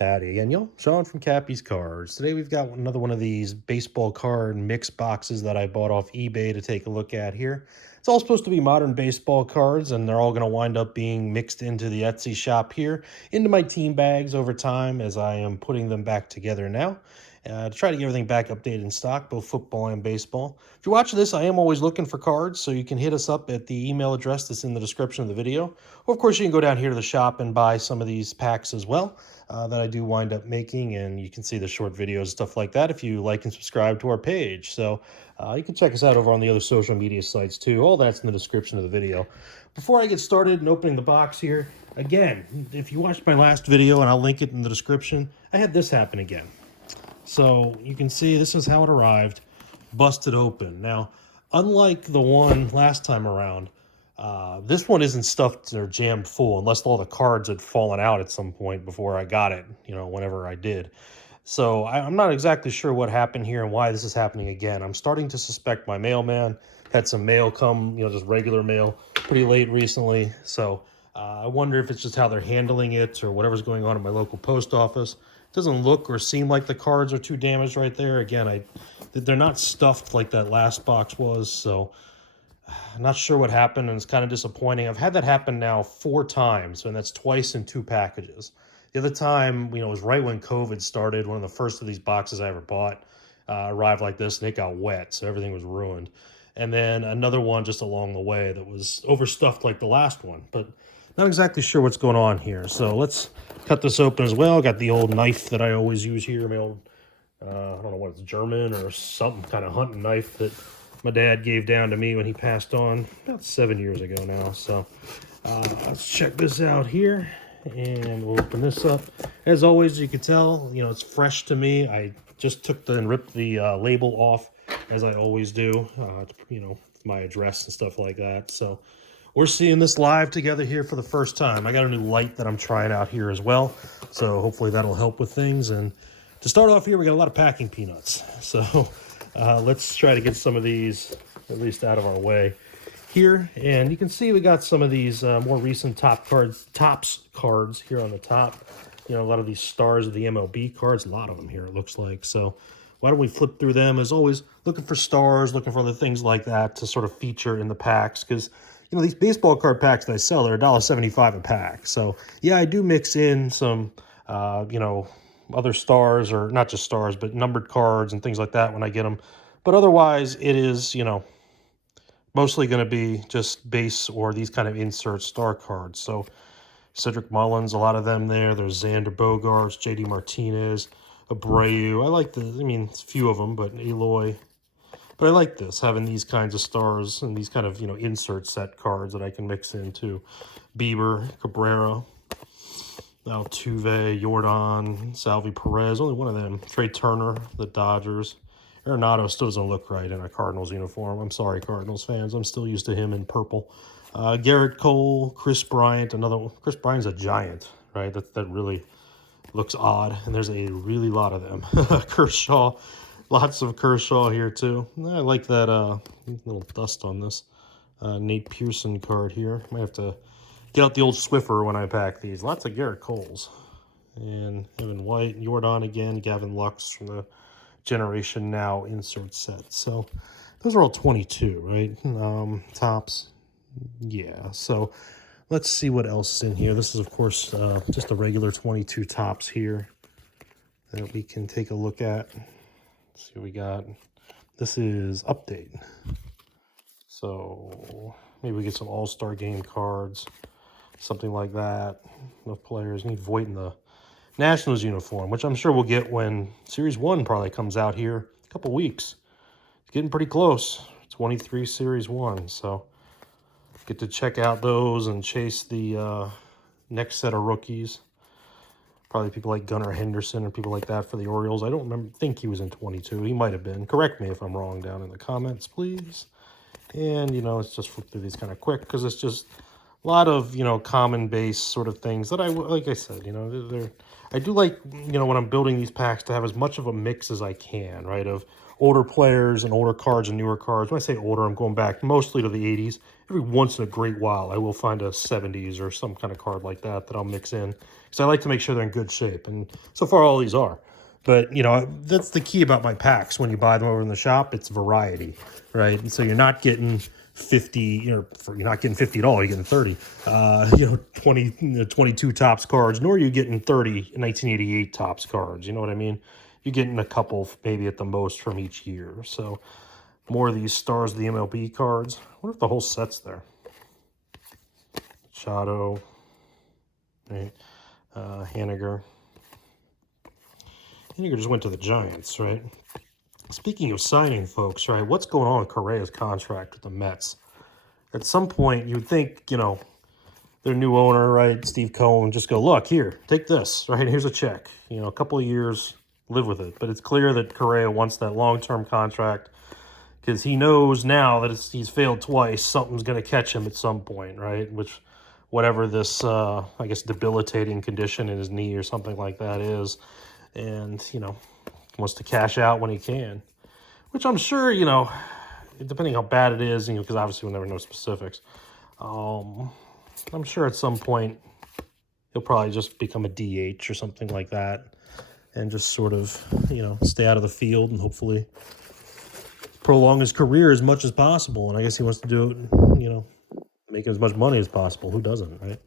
Howdy again, y'all. Sean from KappisCards. Today we've got another one of these baseball card mix boxes that I bought off eBay to take a look at here. It's all supposed to be modern baseball cards, and they're all going to wind up being mixed into the Etsy shop here, into my team bags over time as I am putting them back together now. To try to get everything back updated in stock, both football and baseball. If you're watching this, I am always looking for cards, so you can hit us up at the email address that's in the description of the video. Or, of course, you can go down here to the shop and buy some of these packs as well that I do wind up making, and you can see the short videos, stuff like that, if you like and subscribe to our page. So you can check us out over on the other social media sites too. All that's in the description of the video. Before I get started and opening the box here, again, if you watched my last video, and I'll link it in the description, I had this happen again. So you can see this is how it arrived, busted open. Now, unlike the one last time around, this one isn't stuffed or jammed full unless all the cards had fallen out at some point before I got it, whenever I did. So I'm not exactly sure what happened here and why this is happening again. I'm starting to suspect my mailman had some mail come, just regular mail, pretty late recently. So I wonder if it's just how they're handling it or whatever's going on at my local post office. It doesn't look or seem like the cards are too damaged right there. Again, they're not stuffed like that last box was, so I'm not sure what happened, and it's kind of disappointing. I've had that happen now 4 times, and that's twice in 2 packages. The other time, was right when COVID started. One of the first of these boxes I ever bought arrived like this, and it got wet, so everything was ruined. And then another one just along the way that was overstuffed like the last one, but not exactly sure what's going on here. So let's cut this open as well. Got the old knife that I always use here, my old, I don't know what it's, German or some kind of hunting knife that my dad gave down to me when he passed on about 7 years ago now. So let's check this out here, and we'll open this up. As always, you can tell, it's fresh to me. I just took and ripped the label off, as I always do, my address and stuff like that. So we're seeing this live together here for the first time. I got a new light that I'm trying out here as well, so hopefully that'll help with things. And to start off here, we got a lot of packing peanuts. So let's try to get some of these at least out of our way here. And you can see we got some of these more recent Topps cards here on the top. A lot of these stars of the MLB cards, a lot of them here it looks like. So why don't we flip through them? As always, looking for stars, looking for other things like that to sort of feature in the packs, because these baseball card packs that I sell are $1.75 a pack. So yeah, I do mix in some other stars, or not just stars, but numbered cards and things like that when I get them. But otherwise, it is, mostly going to be just base or these kind of insert star cards. So Cedric Mullins, a lot of them there. There's Xander Bogaerts, JD Martinez, Abreu. I like it's a few of them, but Eloy. But I like this, having these kinds of stars and these kind of, insert set cards that I can mix into. Bieber, Cabrera, Altuve, Jordan, Salvi Perez, only one of them. Trey Turner, the Dodgers. Arenado still doesn't look right in a Cardinals uniform. I'm sorry, Cardinals fans. I'm still used to him in purple. Garrett Cole, Chris Bryant, another one. Chris Bryant's a giant, right? That really looks odd, and there's a really lot of them. Kershaw, lots of Kershaw here too. I like that little dust on this. Nate Pearson card here. Might have to get out the old Swiffer when I pack these. Lots of Garrett Coles. And Evan White, Jordan again, Gavin Lux from the Generation Now insert set. So those are all 22, right? Tops. Yeah, so let's see what else is in here. This is, of course, just the regular 22 tops here that we can take a look at. Let's see what we got. This is update. So maybe we get some all-star game cards, something like that. Enough players. Need Voit in the Nationals uniform, which I'm sure we'll get when Series 1 probably comes out here in a couple weeks. It's getting pretty close. 23 Series 1, so get to check out those and chase the next set of rookies. Probably people like Gunnar Henderson or people like that for the Orioles. I don't think he was in 22. He might have been. Correct me if I'm wrong down in the comments, please. And, let's just flip through these kind of quick, because it's just a lot of, common base sort of things that like I said, I do like, when I'm building these packs to have as much of a mix as I can, right? Of older players and older cards and newer cards. When I say older, I'm going back mostly to the 80s. Every once in a great while, I will find a 70s or some kind of card like that I'll mix in, because I like to make sure they're in good shape. And so far, all these are. But, you know, that's the key about my packs. When you buy them over in the shop, it's variety, right? And so you're not getting 50, you're not getting 50 at all, you're getting 30. 22 Topps cards, nor are you getting 30 1988 Topps cards. You know what I mean? You're getting a couple, maybe at the most, from each year. So more of these Stars of the MLB cards. I wonder if the whole set's there. Machado, right? Haniger. Haniger just went to the Giants, right? Speaking of signing, folks, right? What's going on with Correa's contract with the Mets? At some point, you would think, you know, their new owner, right, Steve Cohen, just go, look, here, take this, right? Here's a check. You know, a couple of years, live with it. But it's clear that Correa wants that long-term contract, because he knows now that he's failed twice, something's going to catch him at some point, right? Which, whatever this, I guess, debilitating condition in his knee or something like that is. And, you know, wants to cash out when he can. Which I'm sure, you know, depending how bad it is, you know, because obviously we'll never know specifics. I'm sure at some point he'll probably just become a DH or something like that, and just sort of, you know, stay out of the field and hopefully prolong his career as much as possible. And I guess he wants to do it, you know, make as much money as possible. Who doesn't, right?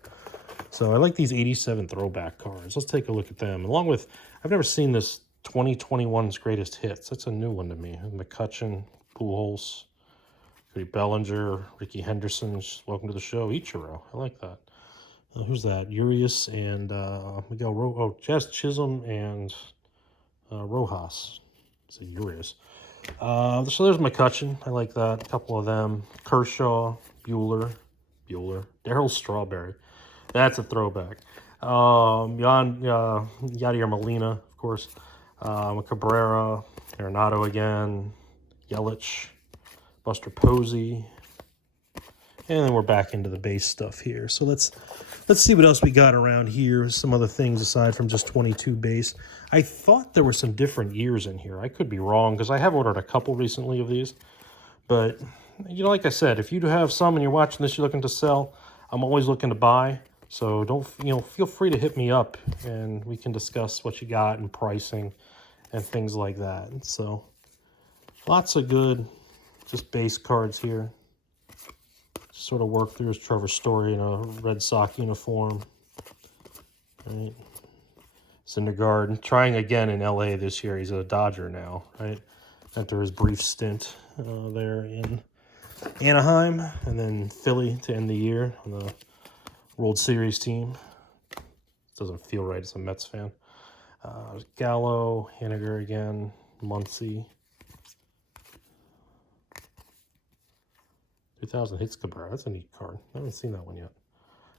So I like these 87 throwback cards. Let's take a look at them. Along with, I've never seen this 2021's greatest hits. That's a new one to me. McCutcheon, Pujols, could be Bellinger, Ricky Henderson. Welcome to the show. Ichiro. I like that. Who's that? Urias and Jazz Chisholm and Rojas. It's a Urias. So there's McCutcheon. I like that. A couple of them. Kershaw, Bueller, Darryl Strawberry. That's a throwback. Yadier Molina, of course. Cabrera, Arenado again, Yelich, Buster Posey. And then we're back into the base stuff here. So let's see what else we got around here. Some other things aside from just 22 base. I thought there were some different years in here. I could be wrong, because I have ordered a couple recently of these. But, you know, like I said, if you do have some and you're watching this, you're looking to sell, I'm always looking to buy. So don't, you know, feel free to hit me up and we can discuss what you got and pricing and things like that. So lots of good just base cards here. Sort of work through his Trevor Story in a Red Sox uniform. Right. Syndergaard trying again in LA this year. He's a Dodger now, right? After his brief stint there in Anaheim, and then Philly to end the year on the World Series team. Doesn't feel right as a Mets fan. Gallo, Haniger again, Muncy. 2000 hits Cabrera. That's a neat card. I haven't seen that one yet.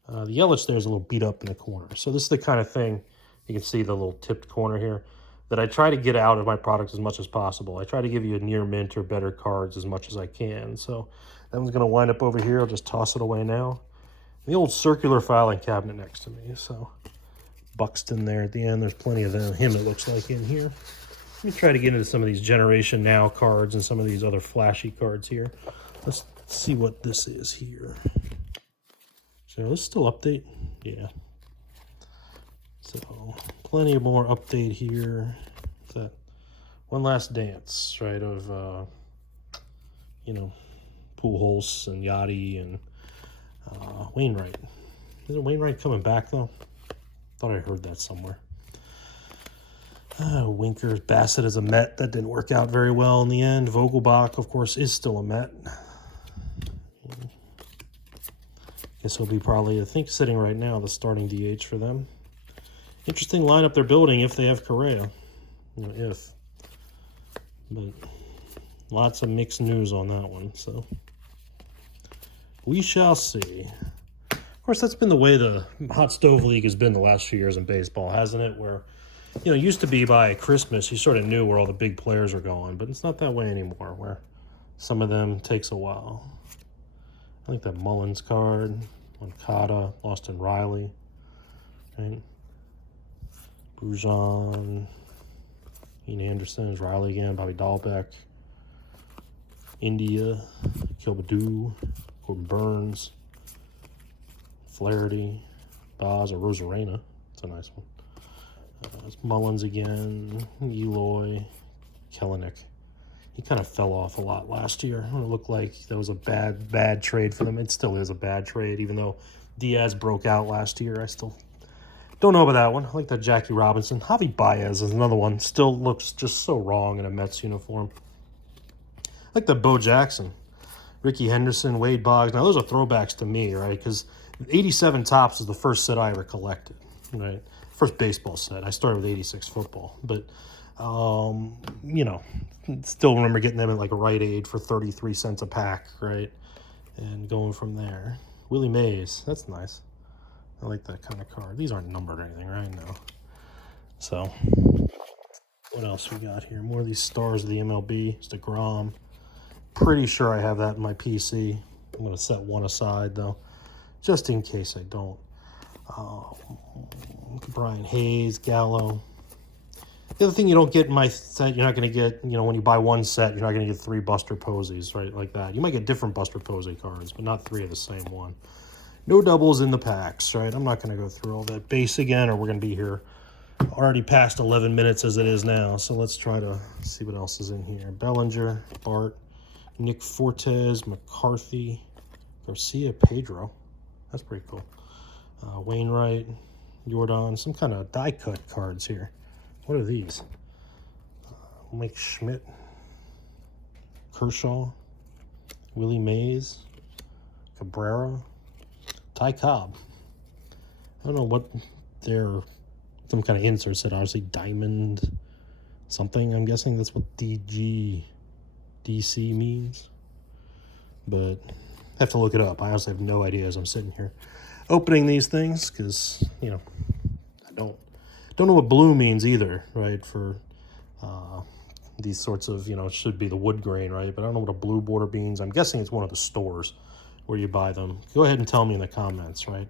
The Yelich there is a little beat up in the corner. So this is the kind of thing, you can see the little tipped corner here, that I try to get out of my products as much as possible. I try to give you a near mint or better cards as much as I can. So that one's going to wind up over here. I'll just toss it away now. The old circular filing cabinet next to me. So Buxton there at the end. There's plenty of him, it looks like, in here. Let me try to get into some of these Generation Now cards and some of these other flashy cards here. Let's see what this is here. So this still update? Yeah. So plenty more update here. What's that? One Last Dance, right, of, you know, Pujols and Yachty and Wainwright. Isn't Wainwright coming back, though? Thought I heard that somewhere. Winkers, Bassett as a Met. That didn't work out very well in the end. Vogelbach, of course, is still a Met. Guess he'll be probably, I think, sitting right now, the starting DH for them. Interesting lineup they're building if they have Correa. You know, if. But lots of mixed news on that one, so we shall see. Of course, that's been the way the Hot Stove League has been the last few years in baseball, hasn't it? Where, you know, it used to be by Christmas, you sort of knew where all the big players were going, but it's not that way anymore, where some of them takes a while. I think that Mullins card, Moncada, Austin Riley, right? Bujon, Ian Anderson, Riley again, Bobby Dahlbeck, India, Kilbadoo, Corbin Burns, Flaherty, Boz, or Rosarena. That's a nice one. It's Mullins again, Eloy, Kellenic. He kind of fell off a lot last year. It looked like that was a bad trade for them. It still is a bad trade, even though Diaz broke out last year. I still don't know about that one. I like that Jackie Robinson. Javi Baez is another one. Still looks just so wrong in a Mets uniform. I like that Bo Jackson, Ricky Henderson, Wade Boggs. Now, those are throwbacks to me, right? Because 87 Topps is the first set I ever collected, right? First baseball set. I started with 86 football. But, you know, still remember getting them at like a Rite Aid for 33 cents a pack, right? And going from there. Willie Mays. That's nice. I like that kind of card. These aren't numbered or anything, right? No. So, what else we got here? More of these stars of the MLB. It's DeGrom. Pretty sure I have that in my PC. I'm going to set one aside, though, just in case I don't. Brian Hayes, Gallo. The other thing you don't get in my set, you're not going to get, you know, when you buy one set, you're not going to get 3 Buster Posies, right, like that. You might get different Buster Posey cards, but not 3 of the same one. No doubles in the packs, right? I'm not going to go through all that base again, or we're going to be here already past 11 minutes as it is now. So let's try to see what else is in here. Bellinger, Bart, Nick Fortes, McCarthy, Garcia, Pedro. That's pretty cool. Wainwright, Jordan, some kind of die-cut cards here. What are these? Mike Schmidt, Kershaw, Willie Mays, Cabrera, Ty Cobb. I don't know what they're, some kind of insert said, obviously diamond something. I'm guessing that's what DC means. But I have to look it up. I honestly have no idea as I'm sitting here opening these things because, you know, I don't know what blue means either, right, for these sorts of, you know, it should be the wood grain, right, but I don't know what a blue border means. I'm guessing it's one of the stores where you buy them. Go ahead and tell me in the comments, right?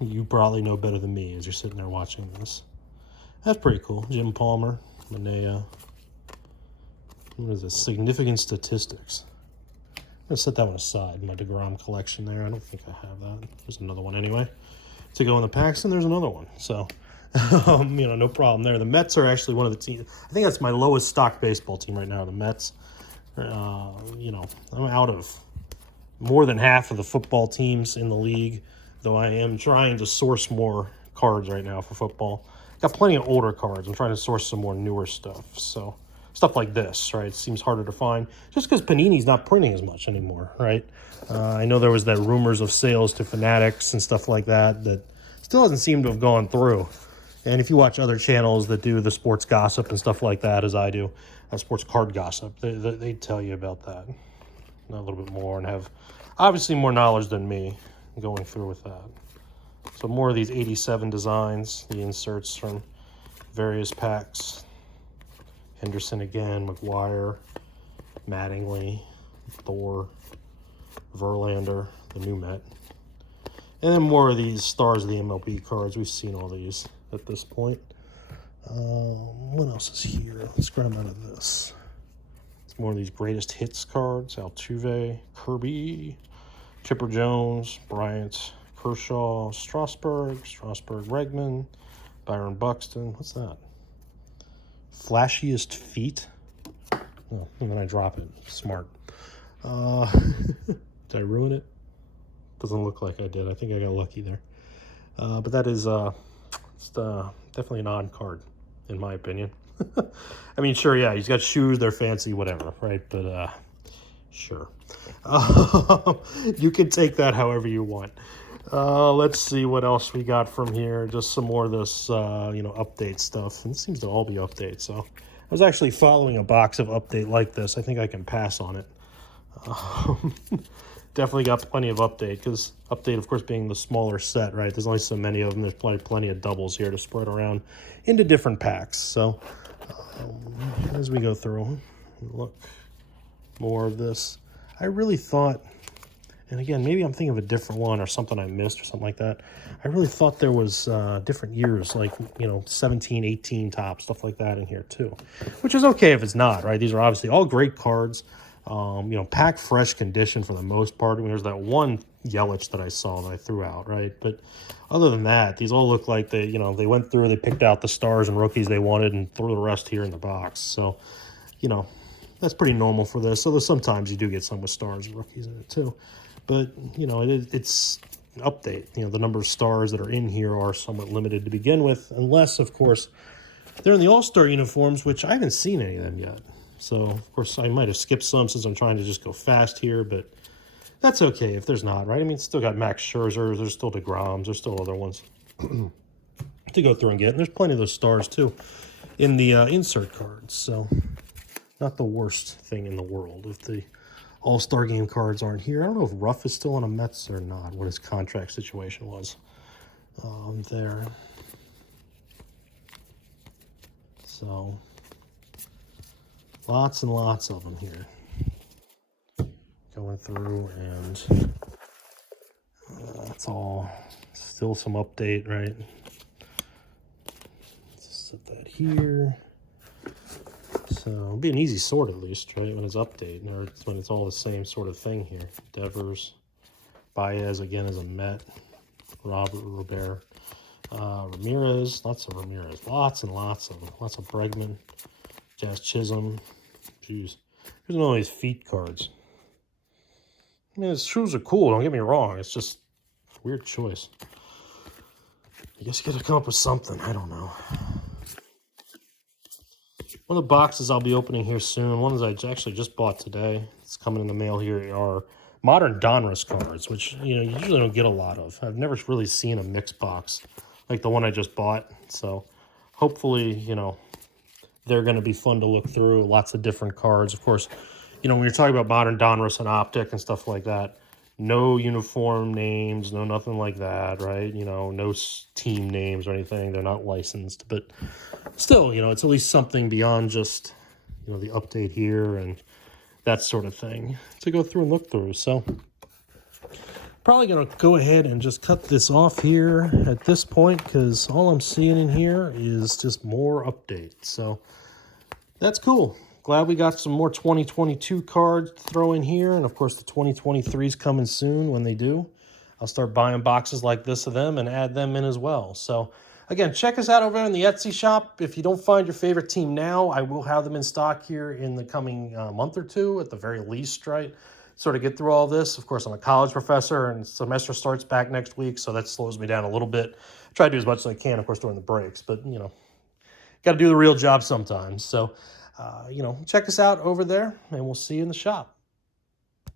You probably know better than me as you're sitting there watching this. That's pretty cool. Jim Palmer, Manea. What is this? Significant statistics. I'm going to set that one aside, my DeGrom collection there. I don't think I have that. There's another one anyway to go in the packs, and there's another one. So, you know, no problem there. The Mets are actually one of the teams. I think that's my lowest stock baseball team right now, the Mets. You know, I'm out of more than half of the football teams in the league, though I am trying to source more cards right now for football. Got plenty of older cards. I'm trying to source some more newer stuff. So stuff like this, right? It seems harder to find just because Panini's not printing as much anymore, right? I know there was that rumors of sales to Fanatics and stuff like that that still hasn't seemed to have gone through. And if you watch other channels that do the sports gossip and stuff like that, as I do, sports card gossip, they tell you about that a little bit more and have obviously more knowledge than me going through with that. So more of these 87 designs, the inserts from various packs. Henderson again, McGuire, Mattingly, Thor, Verlander, the new Met. And then more of these stars of the MLB cards. We've seen all these at this point. What else is here? Let's grab out of this. It's more of these greatest hits cards. Altuve, Kirby, Chipper Jones, Bryant, Kershaw, Strasburg, Bregman, Byron Buxton. What's that? Flashiest feet. Oh, and then I drop it. Smart. Did I ruin it? Doesn't look like I did. I think I got lucky there. But that is it's definitely an odd card, in my opinion. I mean, sure, yeah, he's got shoes, they're fancy, whatever, right? But sure. You can take that however you want. Let's see what else we got from here. Just some more of this, you know, update stuff. And it seems to all be updates. So I was actually following a box of update like this. I think I can pass on it. Definitely got plenty of update because update, of course, being the smaller set, right? There's only so many of them. There's plenty of doubles here to spread around into different packs. So as we go through, look, more of this. I really thought, And again, maybe I'm thinking of a different one or something I missed or something like that. I really thought there was different years, like, 17, 18 top, stuff like that in here too. Which is okay if it's not, right? These are obviously all great cards. Pack fresh condition for the most part. I mean, there's that one Yelich that I saw that I threw out, right? But other than that, these all look like they went through, they picked out the stars and rookies they wanted and threw the rest here in the box. So, that's pretty normal for this. So sometimes you do get some with stars and rookies in it too. But, it's an update. The number of stars that are in here are somewhat limited to begin with, unless, of course, they're in the All-Star uniforms, which I haven't seen any of them yet. So, of course, I might have skipped some since I'm trying to just go fast here, but that's okay if there's not, right? I mean, it's still got Max Scherzer, there's still DeGroms, there's still other ones to go through and get. And there's plenty of those stars, too, in the insert cards. So, not the worst thing in the world if the All-Star game cards aren't here. I don't know if Ruff is still on a Mets or not, what his contract situation was there. So, lots and lots of them here. Going through, and that's all. Still some update, right? Let's set that here. So it'll be an easy sort at least, right? When it's update, or when it's all the same sort of thing here. Devers, Baez again is a Met, Robert, Ramirez, lots of Ramirez, lots and lots of them, lots of Bregman, Jazz Chisholm. Jeez, here's one of these feet cards. I mean, his shoes are cool. Don't get me wrong. It's just a weird choice. I guess you got to come up with something. I don't know. One of the boxes I'll be opening here soon, ones I actually just bought today, it's coming in the mail here, are modern Donruss cards, which, you usually don't get a lot of. I've never really seen a mixed box like the one I just bought. So hopefully, they're going to be fun to look through. Lots of different cards. Of course, when you're talking about modern Donruss and Optic and stuff like that, no uniform names, no nothing like that, right? No team names or anything. They're not licensed, but still, it's at least something beyond just, the update here and that sort of thing to go through and look through. So probably going to go ahead and just cut this off here at this point, because all I'm seeing in here is just more updates. So that's cool. Glad we got some more 2022 cards to throw in here. And, of course, the 2023 is coming soon. When they do, I'll start buying boxes like this of them and add them in as well. So, again, check us out over in the Etsy shop. If you don't find your favorite team now, I will have them in stock here in the coming month or two at the very least, right? Sort of get through all this. Of course, I'm a college professor, and semester starts back next week, so that slows me down a little bit. I try to do as much as I can, of course, during the breaks. But, got to do the real job sometimes. So, check us out over there, and we'll see you in the shop.